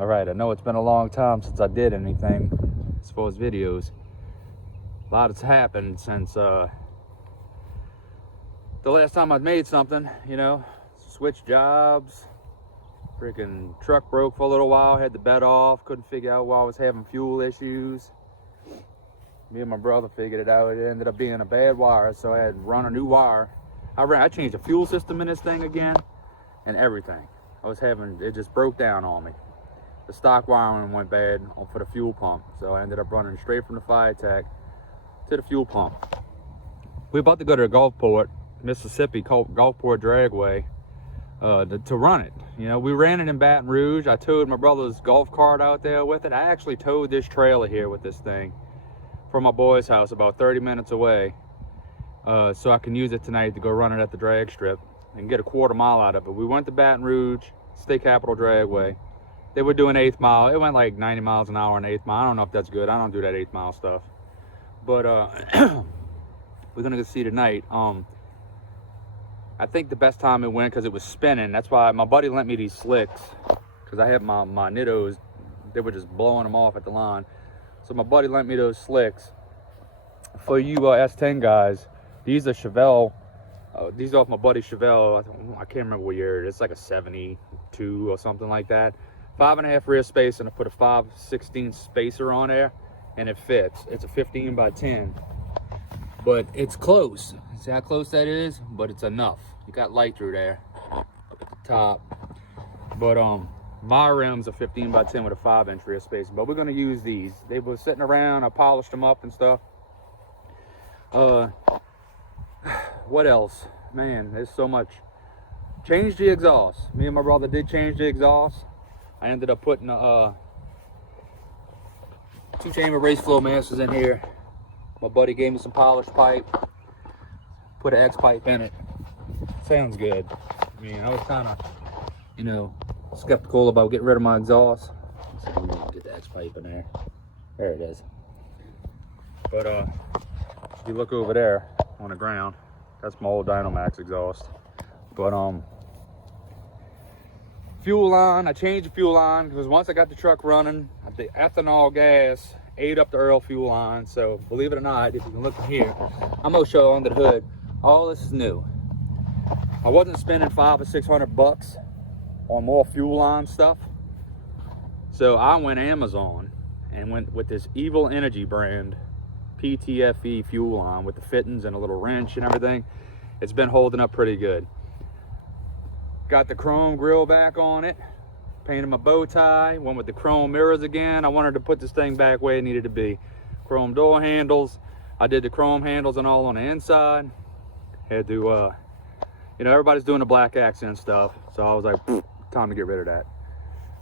All right, I know it's been a long time since I did anything as far as videos. A lot has happened since the last time I made something, you know. Switched jobs, freaking truck broke for a little while, had the bed off, couldn't figure out why I was having fuel issues. Me and my brother figured it out. It ended up being a bad wire, so I had to run a new wire. I changed the fuel system in this thing again and everything. It just broke down on me. The stock wiring went bad for the fuel pump, so I ended up running straight from the fire tech to the fuel pump. We're about to go to Gulfport, Mississippi, called Gulfport Dragway, to run it. You know, we ran it in Baton Rouge. I towed my brother's golf cart out there with it. I actually towed this trailer here with this thing from my boy's house about 30 minutes away, so I can use it tonight to go run it at the drag strip and get a quarter mile out of it. We went to Baton Rouge, State Capitol Dragway. They were doing 8th mile. It went like 90 miles an hour on 8th mile. I don't know if that's good. I don't do that 8th mile stuff. But we're gonna go see tonight. I think the best time it went because it was spinning. That's why my buddy lent me these slicks, because I had my Nittos. They were just blowing them off at the line. So my buddy lent me those slicks. For you S10 guys, these are Chevelle. These are off my buddy Chevelle. I can't remember what year it is. It's like a 72 or something like that. 5.5 rear space, and I put a 5/16 spacer on there, and it fits. It's a 15 by 10, but it's close. See how close that is? But it's enough. You got light through there at the top. But my rims are 15 by 10 with a 5-inch rear space. But we're gonna use these. They were sitting around. I polished them up and stuff. What else? Man, there's so much. Changed the exhaust. Me and my brother did change the exhaust. I ended up putting 2-chamber race flow masters in here. My buddy gave me some polished pipe. Put an X pipe in it. Sounds good. I mean, I was kind of, you know, skeptical about getting rid of my exhaust. So I'm gonna get the X pipe in there. There it is. But if you look over there on the ground, that's my old Dynamax exhaust. But fuel line, I changed the fuel line because once I got the truck running, the ethanol gas ate up the oil fuel line. So believe it or not, if you can look in here, I'm gonna show under the hood. All this is new. I wasn't spending $500 or $600 on more fuel line stuff. So I went Amazon and went with this Evil Energy brand PTFE fuel line with the fittings and a little wrench and everything. It's been holding up pretty good. Got the chrome grill back on it, painted my bow tie, went with the chrome mirrors again. I wanted to put this thing back where it needed to be. Chrome door handles. I did the chrome handles and all on the inside. Had to, you know, everybody's doing the black accent stuff, so I was like, time to get rid of that.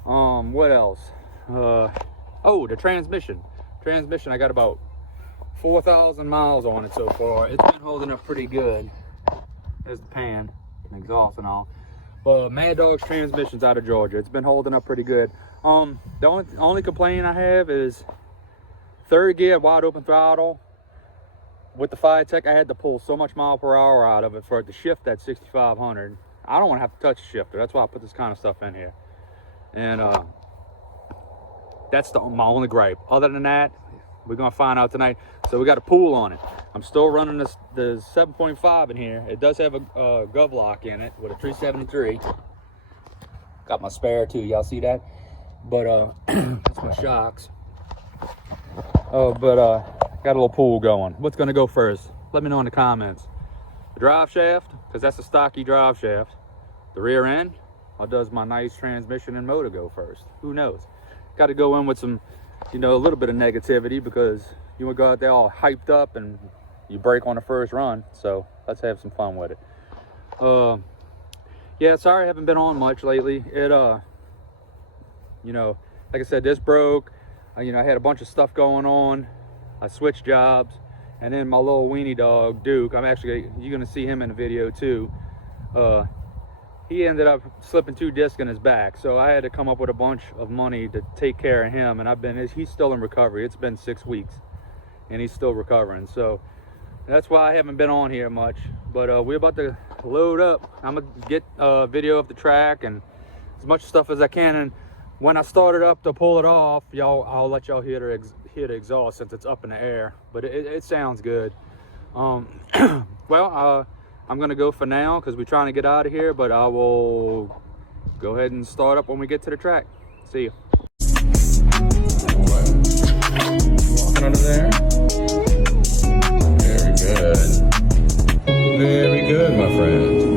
What else? Oh, the transmission. I got about 4,000 miles on it so far. It's been holding up pretty good. There's the pan and exhaust and all. But Mad Dog's transmission's out of Georgia. It's been holding up pretty good. The only complaint I have is 3rd gear wide open throttle. With the Fire Tech, I had to pull so much mile per hour out of it for it to shift that 6,500. I don't want to have to touch the shifter. That's why I put this kind of stuff in here. And that's my only gripe. Other than that, we're gonna find out tonight. So we got a pool on it. I'm still running the 7.5 in here. It does have a gov lock in it with a 373. Got my spare too. Y'all see that? But that's my shocks. Got a little pool going. What's gonna go first? Let me know in the comments. The drive shaft, because that's a stocky drive shaft. The rear end, or does my nice transmission and motor go first? Who knows? Got to go in with some, you know, a little bit of negativity, because you would go out there all hyped up and you break on the first run. So let's have some fun with it. Yeah, sorry I haven't been on much lately. It you know, like I said, this broke. You know, I had a bunch of stuff going on. I switched jobs, and then my little weenie dog Duke, you're gonna see him in the video too. He ended up slipping 2 discs in his back, so I had to come up with a bunch of money to take care of him. And he's still in recovery. It's been 6 weeks, and he's still recovering. So that's why I haven't been on here much. But we're about to load up. I'm gonna get a video of the track and as much stuff as I can. And when I start it up to pull it off, I'll let y'all hear the exhaust since it's up in the air, but it sounds good. Well, I'm gonna go for now because we're trying to get out of here, but I will go ahead and start up when we get to the track. See you. Walking under there. Very good. Very good, my friend.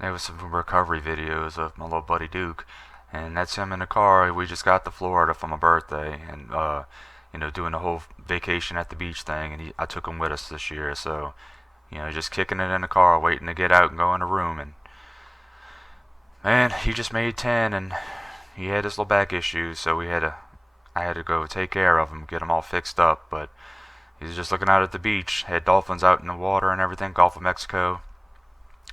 There was some recovery videos of my little buddy Duke, and that's him in the car. We just got to Florida for my birthday, and you know, doing the whole vacation at the beach thing, and I took him with us this year. So, you know, just kicking it in the car, waiting to get out and go in the room, and man, he just made 10, and he had his little back issues, so I had to go take care of him, get him all fixed up. But he's just looking out at the beach, had dolphins out in the water and everything, Gulf of Mexico.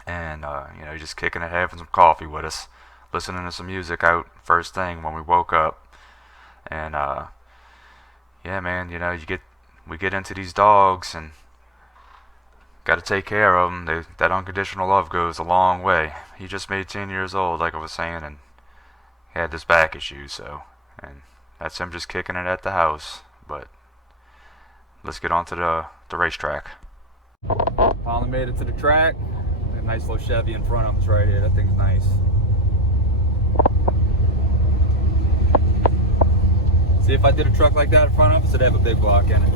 And you know, just kicking it, having some coffee with us, listening to some music out first thing when we woke up. And yeah, man, you know, we get into these dogs and got to take care of them. That unconditional love goes a long way. He just made 10 years old, like I was saying, and he had this back issue. So, and that's him just kicking it at the house. But let's get on to the racetrack. Finally made it to the track. Nice little Chevy in front of us right here. That thing's nice. See, if I did a truck like that in front of us, it'd have a big block in it.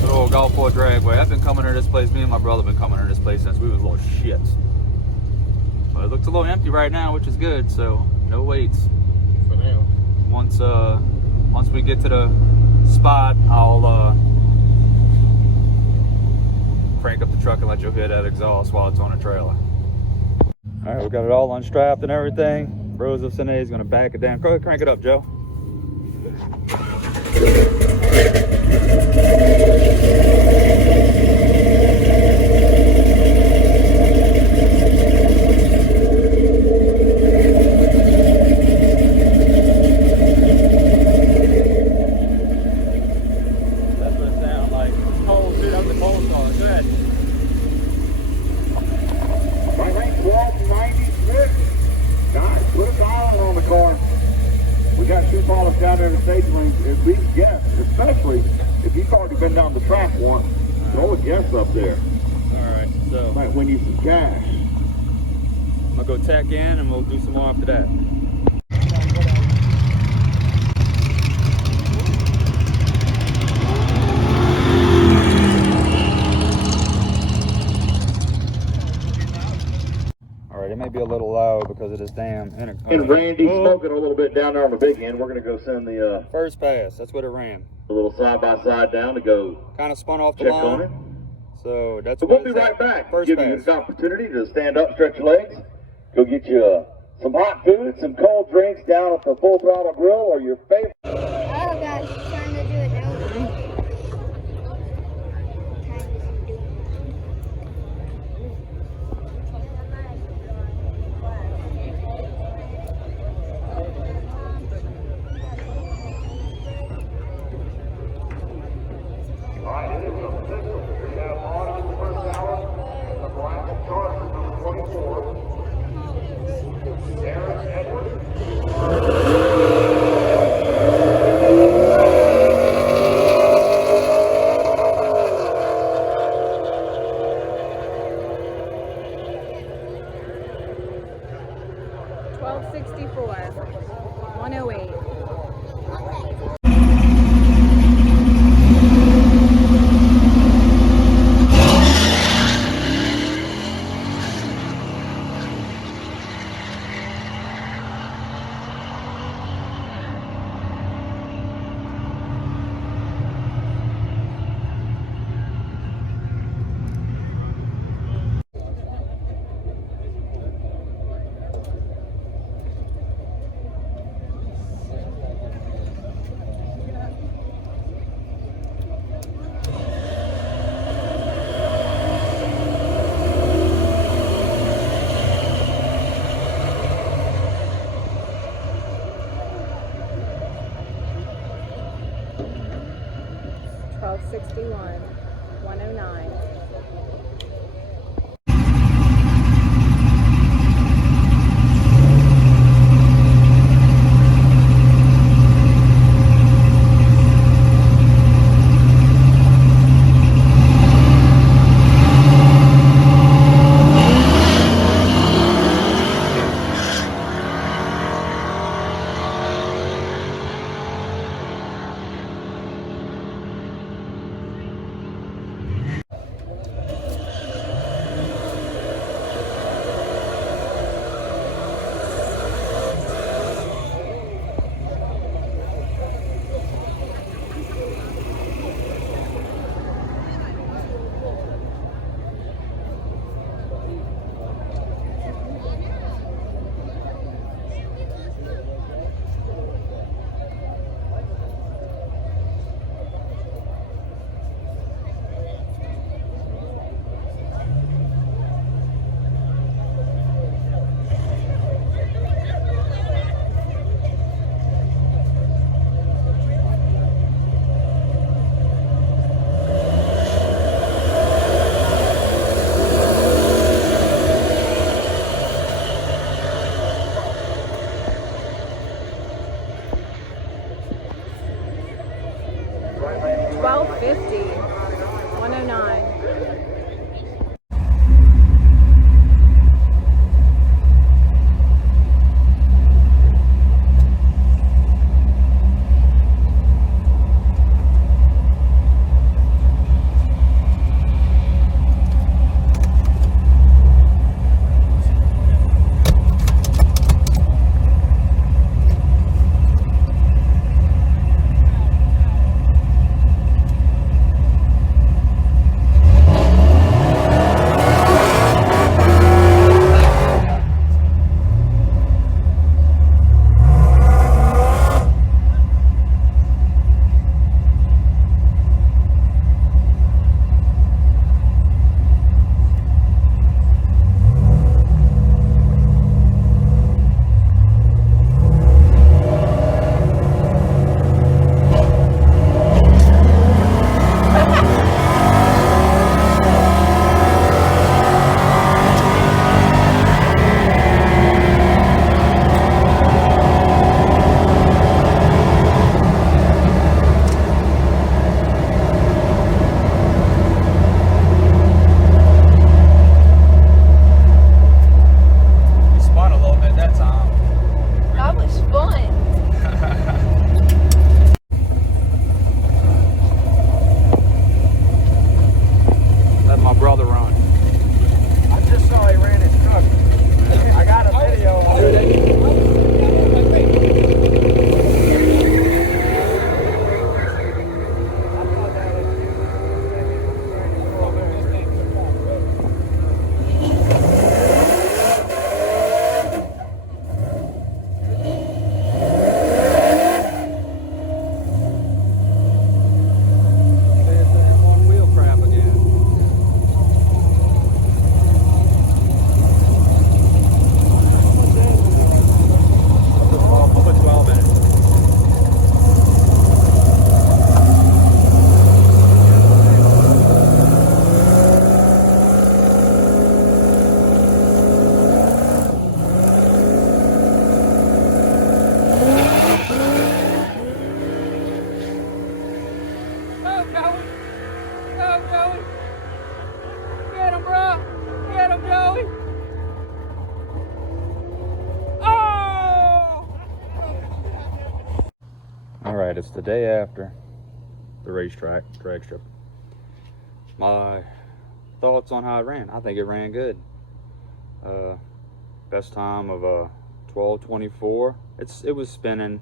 Good old Gulfport Dragway. I've been coming to this place. Me and my brother have been coming to this place since we was little shits. But it looks a little empty right now, which is good. So no waits. For now. Once we get to the spot, I'll crank up the truck and let you hear that exhaust while it's on a trailer. Alright, we got it all unstrapped and everything. Rose Cine is going to back it down. Go ahead, crank it up, Joe. Down there in the stage lane, if we guess, especially if you've already been down the track once, throw a guess up there. Alright, so might win you some cash. I'm gonna go tack in and we'll do some more after that. It may be a little loud because of this damn intercom. And Randy's smoking a little bit down there on the big end. We're going to go send the first pass. That's what it ran. A little side-by-side down to go kind of spun off the check line. On it. So that's what we'll be right back. First Give pass. you this opportunity to stand up, stretch your legs, go get you some hot food, some cold drinks down at the Full Throttle Grill or your favorite. Oh, gosh, trying to do it now. 1264. 108. $12.61. 109. night. It's the day after the racetrack drag strip. My thoughts on how it ran. I think it ran good. Best time of 12:24. It was spinning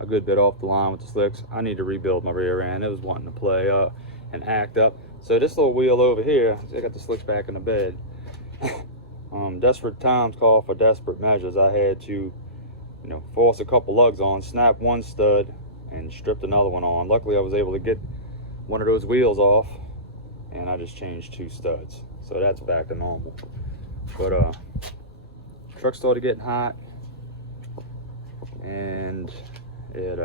a good bit off the line with the slicks. I need to rebuild my rear end. It was wanting to play and act up. So this little wheel over here, I got the slicks back in the bed. Desperate times call for desperate measures. I had to, force a couple lugs on, snap one stud, and stripped another one on. Luckily, I was able to get one of those wheels off, and I just changed 2 studs. So that's back to normal. But truck started getting hot, and at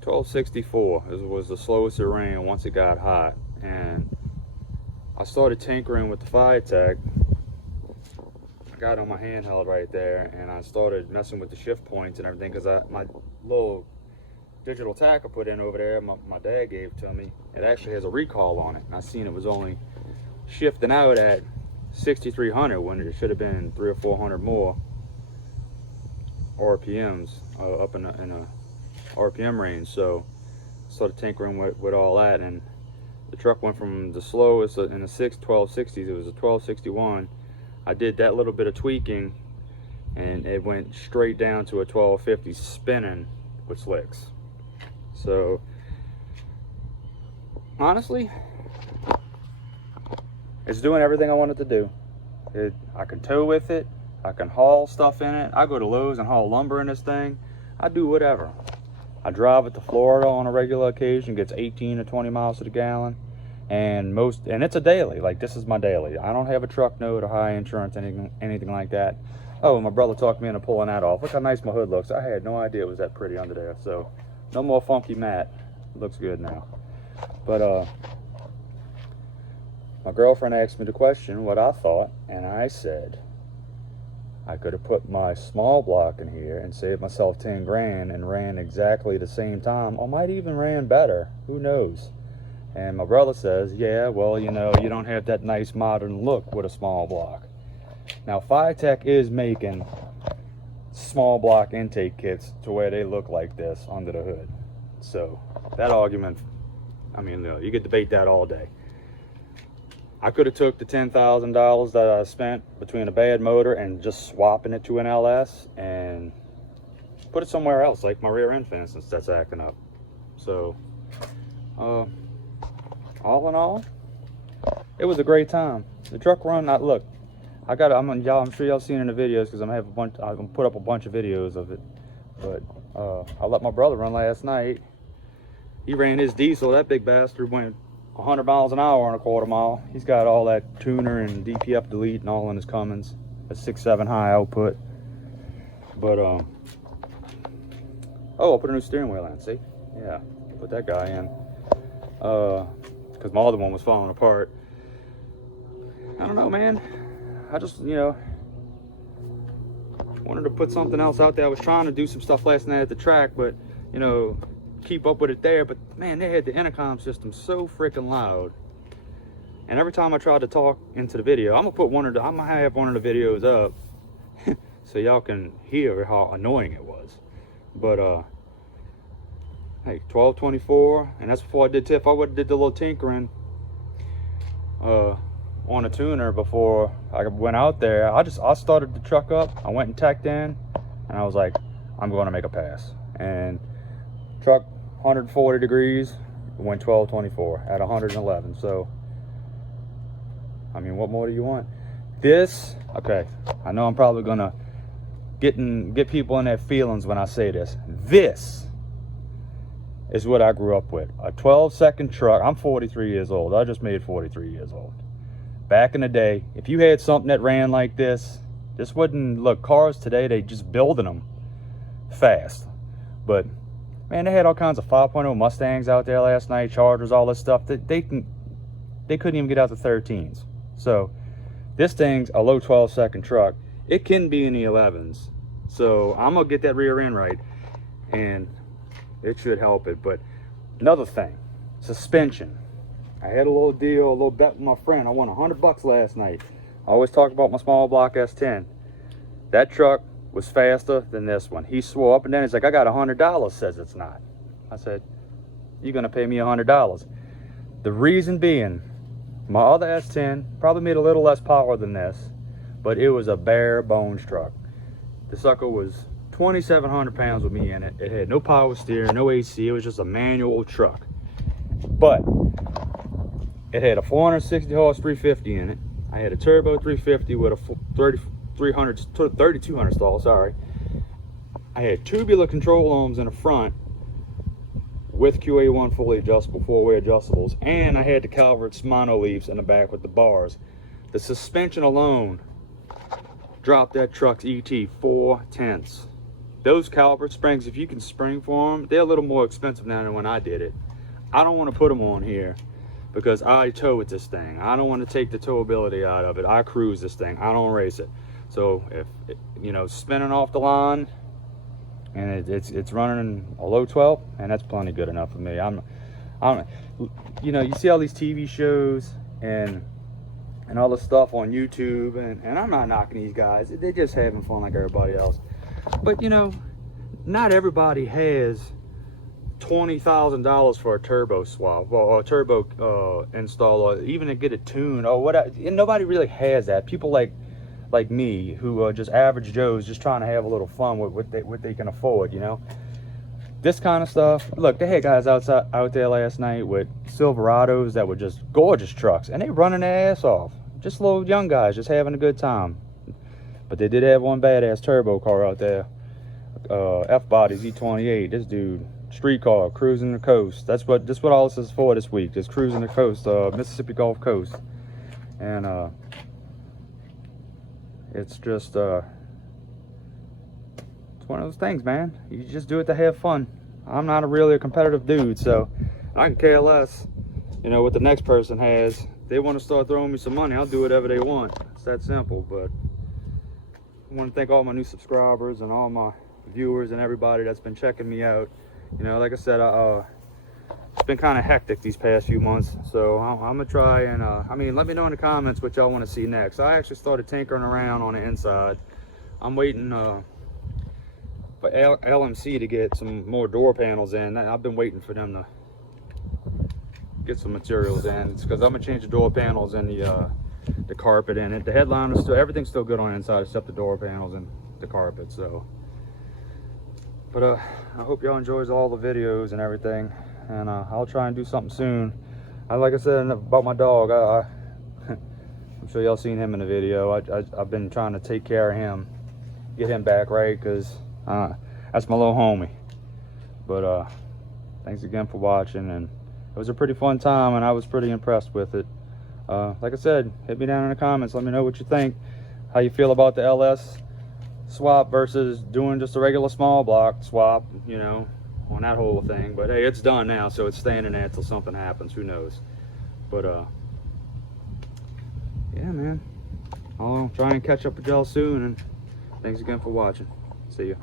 12:64 was the slowest it ran once it got hot, and I started tinkering with the FiTech. I got on my handheld right there, and I started messing with the shift points and everything, because my little digital tack I put in over there, my dad gave to me, it actually has a recall on it, and I seen it was only shifting out at 6,300 when it should have been 300 or 400 more RPMs up in a RPM range. So I started tinkering with all that, and the truck went from the slowest in the 1260s, it was a 1261. I did that little bit of tweaking, and it went straight down to a 1250 spinning with slicks. So honestly, it's doing everything I wanted to do. I can tow with it, I can haul stuff in it. I go to Lowe's and haul lumber in this thing. I do whatever. I drive it to Florida on a regular occasion, gets 18 to 20 miles to the gallon, and it's a daily. Like, this is my daily. I don't have a truck note or high insurance, anything like that. Oh, my brother talked me into pulling that off. Look how nice my hood looks. I had no idea it was that pretty under there. So no more funky matte. It looks good now. But my girlfriend asked me the question what I thought, and I said I could have put my small block in here and saved myself 10 grand and ran exactly the same time, or might even ran better. Who knows? And my brother says, yeah, well, you don't have that nice modern look with a small block. Now, FiTech is making small block intake kits to where they look like this under the hood. So that argument, you could debate that all day. I could have took the $10,000 that I spent between a bad motor and just swapping it to an LS and put it somewhere else, like my rear end, for instance, that's acting up. So, all in all, it was a great time. The truck run, look, I'm sure y'all seen it in the videos, because I'm gonna put up a bunch of videos of it. But I let my brother run last night. He ran his diesel. That big bastard went 100 miles an hour on a quarter mile. He's got all that tuner and DPF delete and all in his Cummins. A 6.7 high output. But I'll put a new steering wheel in. See, yeah, put that guy in. Because my other one was falling apart. I don't know, man. I just, wanted to put something else out there. I was trying to do some stuff last night at the track, but keep up with it there. But man, they had the intercom system so freaking loud, and every time I tried to talk into the video, I'm gonna have one of the videos up so y'all can hear how annoying it was. But hey, 12:24, and that's before I did TIF. I would have did the little tinkering on a tuner before I went out there. I started the truck up, I went and tacked in, and I was like, I'm going to make a pass. And truck 140 degrees, went 12:24 at 111. So what more do you want? This, okay, I know I'm probably gonna get people in their feelings when I say this. This is what I grew up with. A 12-second truck. I'm 43 years old. I just made 43 years old. Back in the day, if you had something that ran like this wouldn't look. Cars today, they just building them fast. But man, they had all kinds of 5.0 Mustangs out there last night, Chargers, all this stuff. They couldn't even get out to 13s. So this thing's a low 12-second truck. It can be in the 11s. So I'm gonna get that rear end right, and it should help it. But another thing, suspension. I had a little deal, a little bet with my friend. I won $100 last night. I always talk about my small block S10. That truck was faster than this one. He swore up and down. He's like, I got $100, says it's not. I said, you're gonna pay me $100. The reason being, my other S10 probably made a little less power than this, but it was a bare bones truck. The sucker was 2,700 pounds with me in it. It had no power steering, no AC. It was just a manual truck. But it had a 460 horse 350 in it. I had a turbo 350 with a 3,200 stall, sorry. I had tubular control arms in the front with QA1 fully adjustable, four-way adjustables, and I had the Calvert's mono leaves in the back with the bars. The suspension alone dropped that truck's ET 4/10. Those Calvert springs, if you can spring for them, they're a little more expensive now than when I did it. I don't want to put them on here because I tow with this thing. I don't want to take the towability out of it. I cruise this thing. I don't race it. So if you know, spinning off the line and it's running a low 12, and that's plenty good enough for me. I'm you know, you see all these TV shows and all this stuff on YouTube, and I'm not knocking these guys. They're just having fun like everybody else. But you know, not everybody has $20,000 for a turbo swap or a turbo install, or even to get it tuned or whatever. And nobody really has that. People like me, who are just average Joes, just trying to have a little fun with what they can afford, you know. This kind of stuff. Look, they had guys out there last night with Silverados that were just gorgeous trucks, and they running their ass off. Just little young guys, just having a good time. But they did have one badass turbo car out there, F-body Z28. This dude, street car, cruising the coast. That's what all this is for this week. Just cruising the coast, Mississippi Gulf Coast, and it's just it's one of those things, man. You just do it to have fun. I'm not really a competitive dude, so I can care less, you know, what the next person has. They want to start throwing me some money, I'll do whatever they want. It's that simple. But I want to thank all my new subscribers and all my viewers and everybody that's been checking me out. You know, like I said, it's been kind of hectic these past few months, so I'm gonna try and I mean, let me know in the comments what y'all want to see next. I actually started tinkering around on the inside. I'm waiting for LMC to get some more door panels in. I've been waiting for them to get some materials in. It's because I'm gonna change the door panels and the carpet in it. The headliner is still, everything's still good on the inside except the door panels and the carpet. So, but I hope y'all enjoys all the videos and everything, and I'll try and do something soon. Like I said about my dog, I'm sure y'all seen him in the video. I've been trying to take care of him, get him back right, because that's my little homie. But thanks again for watching, and it was a pretty fun time, and I was pretty impressed with it. Like I said, hit me down in the comments. Let me know what you think, how you feel about the LS swap versus doing just a regular small block swap, you know, on that whole thing. But hey, it's done now, so it's staying in there until something happens. Who knows? But yeah, man, I'll try and catch up with y'all soon, and thanks again for watching. See ya.